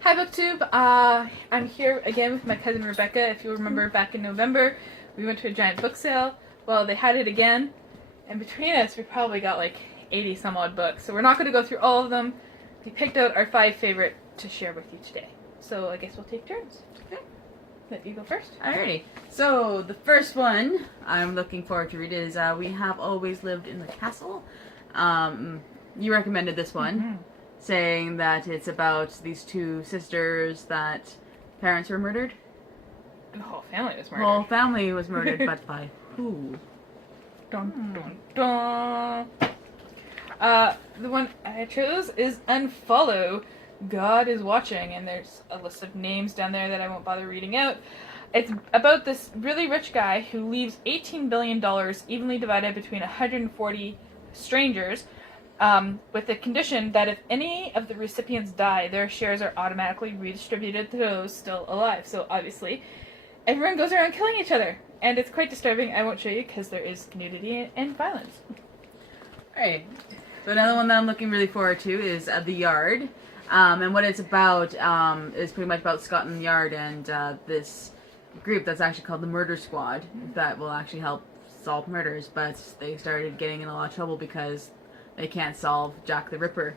Hi BookTube, I'm here again with my cousin Rebecca. If you remember back in November, we went to a giant book sale. Well, they had it again, and between us we probably got like 80 some odd books. So we're not going to go through all of them. We picked out our 5 favorite to share with you today. So I guess we'll take turns. Okay. Let you go first. Alrighty. So the first one I'm looking forward to read is We Have Always Lived in the Castle. You recommended this one. Mm-hmm. Saying that it's about these two sisters that parents were murdered. The whole family was murdered. The whole family was murdered, but by who? Dun, dun, dun. The one I chose is Unfollow, God is Watching, and there's a list of names down there that I won't bother reading out. It's about this really rich guy who leaves $18 billion evenly divided between 140 strangers, with the condition that if any of the recipients die, their shares are automatically redistributed to those still alive. So obviously, everyone goes around killing each other, and it's quite disturbing. I won't show you because there is nudity and violence. Alright, so another one that I'm looking really forward to is The Yard. And what it's about is pretty much about Scotland Yard and this group that's actually called the Murder Squad that will actually help solve murders, but they started getting in a lot of trouble because they can't solve Jack the Ripper.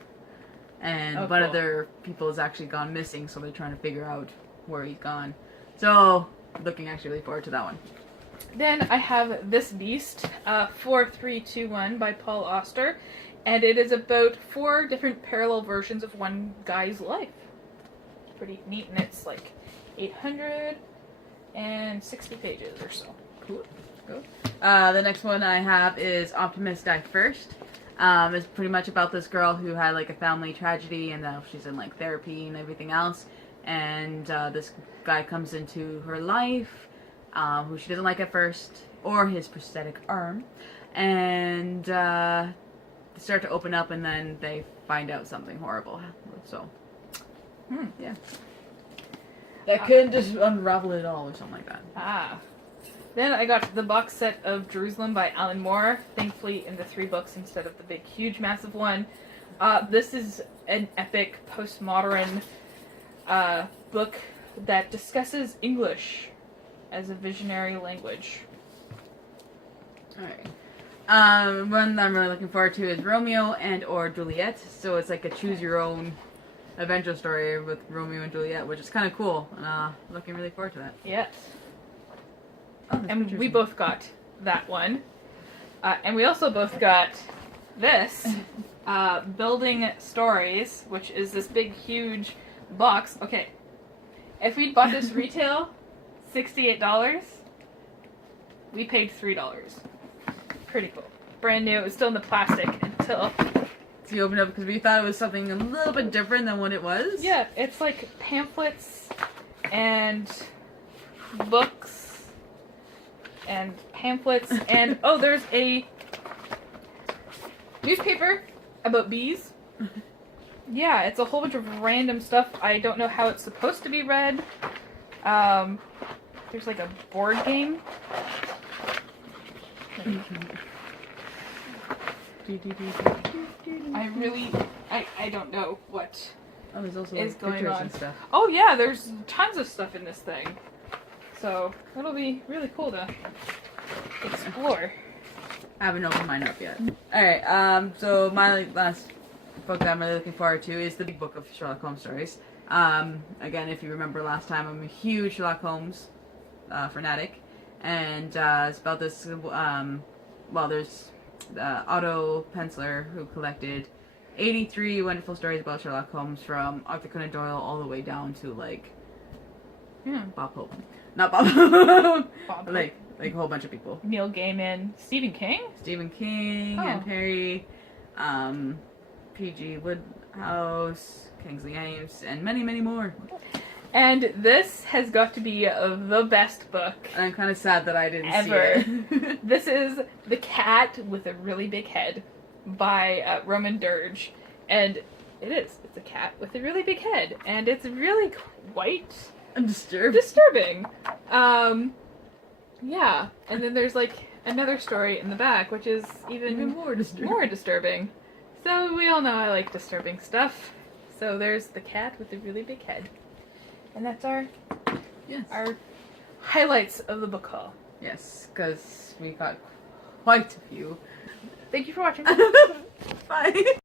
And one of their people has actually gone missing, so they're trying to figure out where he's gone. So, looking actually really forward to that one. Then I have This Beast, 4321 by Paul Auster, and it is about 4 different parallel versions of one guy's life. Pretty neat, and it's like 860 pages or so. Cool. The next one I have is Optimist Die First. It's pretty much about this girl who had like a family tragedy, and now she's in like therapy and everything else. And this guy comes into her life, who she doesn't like at first, or his prosthetic arm, and they start to open up, and then they find out something horrible. So, yeah, that could just unravel it all, or something like that. Then I got the box set of Jerusalem by Alan Moore, thankfully in the 3 books instead of the big, huge, massive one. This is an epic, postmodern book that discusses English as a visionary language. Alright. One that I'm really looking forward to is Romeo and or Juliet. So it's like a choose-your-own adventure story with Romeo and Juliet, which is kind of cool. And looking really forward to that. Yes. Oh, and we both got that one. And we also both got this, Building Stories, which is this big, huge box. Okay, if we'd bought this retail, $68, we paid $3. Pretty cool. Brand new. It was still in the plastic until... So you opened it up because we thought it was something a little bit different than what it was? Yeah, it's like pamphlets and books and pamphlets, and oh, there's a newspaper about bees. Yeah, it's a whole bunch of random stuff. I don't know how it's supposed to be read. There's like a board game. I don't know what is going on. And stuff. Oh yeah, there's tons of stuff in this thing. So, it'll be really cool to explore. I haven't opened mine up yet. Alright, so my last book that I'm really looking forward to is the big book of Sherlock Holmes stories. Again, if you remember last time, I'm a huge Sherlock Holmes fanatic. And it's about this, there's Otto Penciller who collected 83 wonderful stories about Sherlock Holmes from Arthur Conan Doyle all the way down to like Bob Hope. Not Bob Hope. Bob like a whole bunch of people. Neil Gaiman, Stephen King, Anne Perry, P.G. Woodhouse, Kingsley Ames, and many, many more. And this has got to be the best book. And I'm kind of sad that I didn't ever. see it. This is The Cat with a Really Big Head by Roman Dirge. And it's a cat with a really big head. And it's really quite disturbing. Yeah. And then there's like another story in the back, which is even more disturbing. more disturbing. So we all know I like disturbing stuff. So there's the cat with the really big head. And that's our highlights of the book haul. Yes, because we got quite a few. Thank you for watching. Bye.